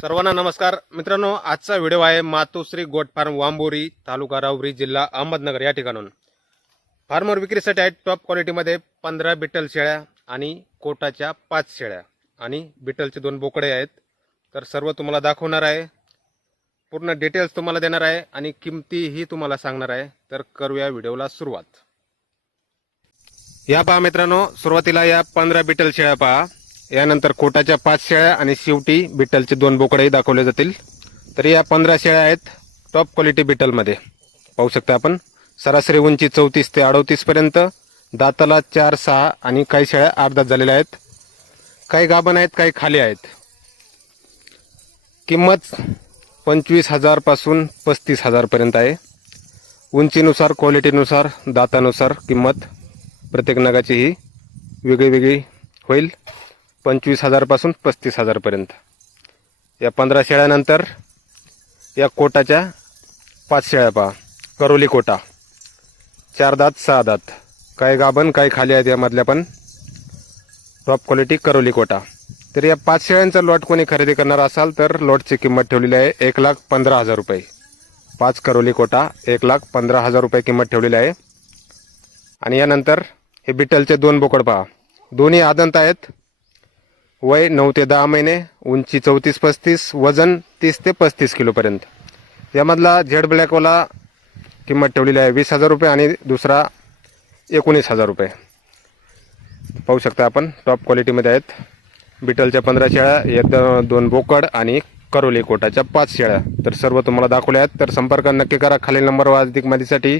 सर्वांना नमस्कार. मित्रांनो आजचा व्हिडिओ आहे मातोश्री गोट फार्म वांबोरी तालुका रावरी जिल्हा अहमदनगर या ठिकाणून. फार्मर विक्रीसाठी आहेत टॉप क्वालिटीमध्ये पंधरा बिटल शेळ्या आणि कोटाच्या पाच शेळ्या आणि बिटलचे दोन बोकडे आहेत. तर सर्व तुम्हाला दाखवणार आहे. पूर्ण डिटेल्स तुम्हाला देणार आहे आणि किमतीही तुम्हाला सांगणार आहे. तर करूया व्हिडिओला सुरुवात. या पहा मित्रांनो सुरुवातीला या पंधरा बिटल शेळ्या पहा. यानंतर कोटाच्या पाच शेळ्या आणि शेवटी बिटलचे दोन बोकडेही दाखवले जातील. तर या पंधरा शेळ्या आहेत टॉप क्वालिटी बिटलमध्ये. पाहू शकता आपण सरासरी उंची चौतीस ते अडोतीसपर्यंत दाताला चार सहा आणि काही शेळ्या आठ दात झालेल्या आहेत. काही गाभण आहेत काही खाली आहेत. किंमत पंचवीस हजारपासून पस्तीस हजारपर्यंत आहे. उंचीनुसार क्वालिटीनुसार दातानुसार किंमत प्रत्येक नगाची ही वेगळी वेगळी होईल. पंचवीस हजारपासून पस्तीस हजारपर्यंत या पंधरा शेळ्यानंतर या कोटाच्या पाच शेळ्या पहा. करोली कोटा. चार दात सहा दात. काही गाभण काही खाली आहेत यामधल्या पण टॉप क्वालिटी करोली कोटा. तर या पाच शेळ्यांचा लॉट कोणी खरेदी करणार असाल तर लॉटची किंमत ठेवलेली आहे एक लाख पंधरा हजार रुपये. पाच करोली कोटा एक लाख पंधरा हजार रुपये किंमत ठेवलेली आहे. आणि यानंतर हे बिटलचे दोन बोकड पहा. दोन्ही आदंत आहेत. वय नऊ ते दहा महिने उंची चौतीस पस्तीस वजन तीस ते पस्तीस किलोपर्यंत यामधला झेड ब्लॅकवाला किंमत ठेवलेली आहे वीस हजार रुपये आणि दुसरा एकोणीस हजार रुपये. पाहू शकता आपण टॉप क्वालिटीमध्ये आहेत. बिटलच्या पंधरा शेळ्या या दोन बोकड आणि करोली कोटाच्या पाच शेळ्या. तर सर्व तुम्हाला दाखवल्या आहेत. तर संपर्क नक्की करा. खालील नंबरवर अधिक माहितीसाठी